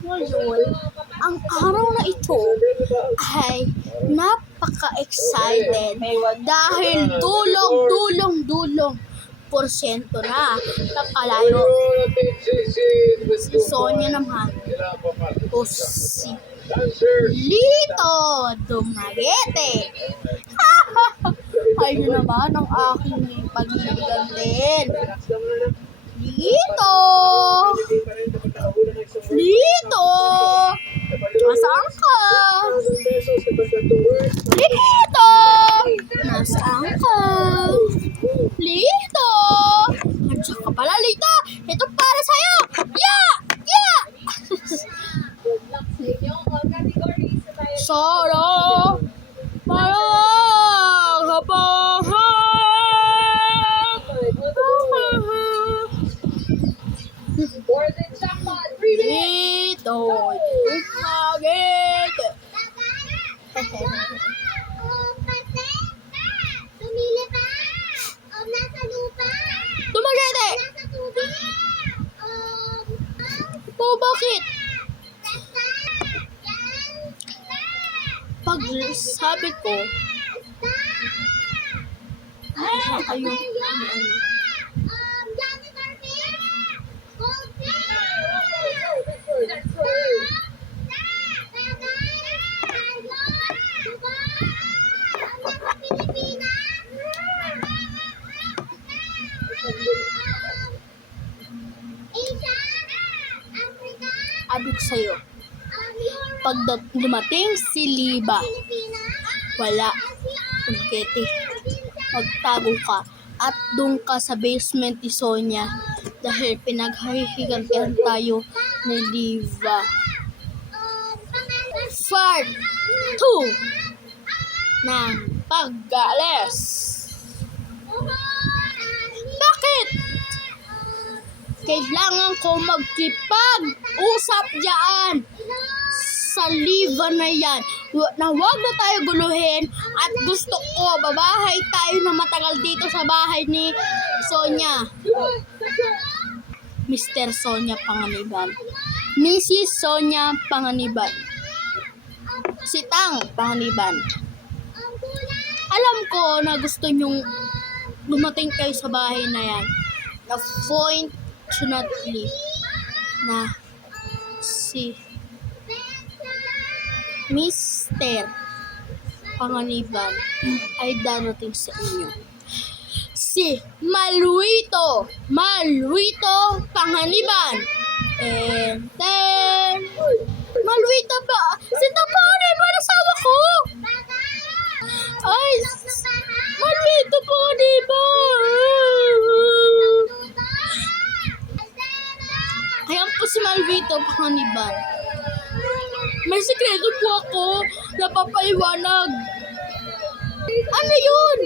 Ngayon, ang araw na ito ay napaka-excited dahil dulong porsyento na nakalayo. Si Sonia naman o si Lito Dumaguete. Ayun naman ang aking pag-ibigan din. Lito! Lito! Nasaan ka? Lito! Nasaan ka? Lito! Nandiyan ka pala, Lito! Ito para sa'yo! Yeah! Yeah! Solo! Lito Dumaguete. Dumaguete! Oh, bakit? Pag sabi ko, ayun, sabi ko sa'yo, pag dumating si Liba, wala, Dumaguete, magtago ka at doon ka sa basement ni Sonia dahil pinaghihigantihan tayo ni Liba. Part 2 ng pag-aalis. Bakit? Kailangan ko magkipag-usap diyan sa Liba na yan. Na huwag na tayo guluhin at gusto ko babahay tayo na matagal dito sa bahay ni Sonia. Mr. Sonia Panganiban. Mrs. Sonia Panganiban. Si Tang Panganiban. Alam ko na gusto nyong dumating kayo sa bahay na yan. Na fortunately na si Mr. Panganiban ay darating sa inyo. Si Maluito Panganiban. And then, Maluito ba? Si Panganiban, asawa ko. Ay, Maluito Panganiban. Ayan po si Maluito Panganiban. May sikreto po ako napapaliwanag. Ano yun?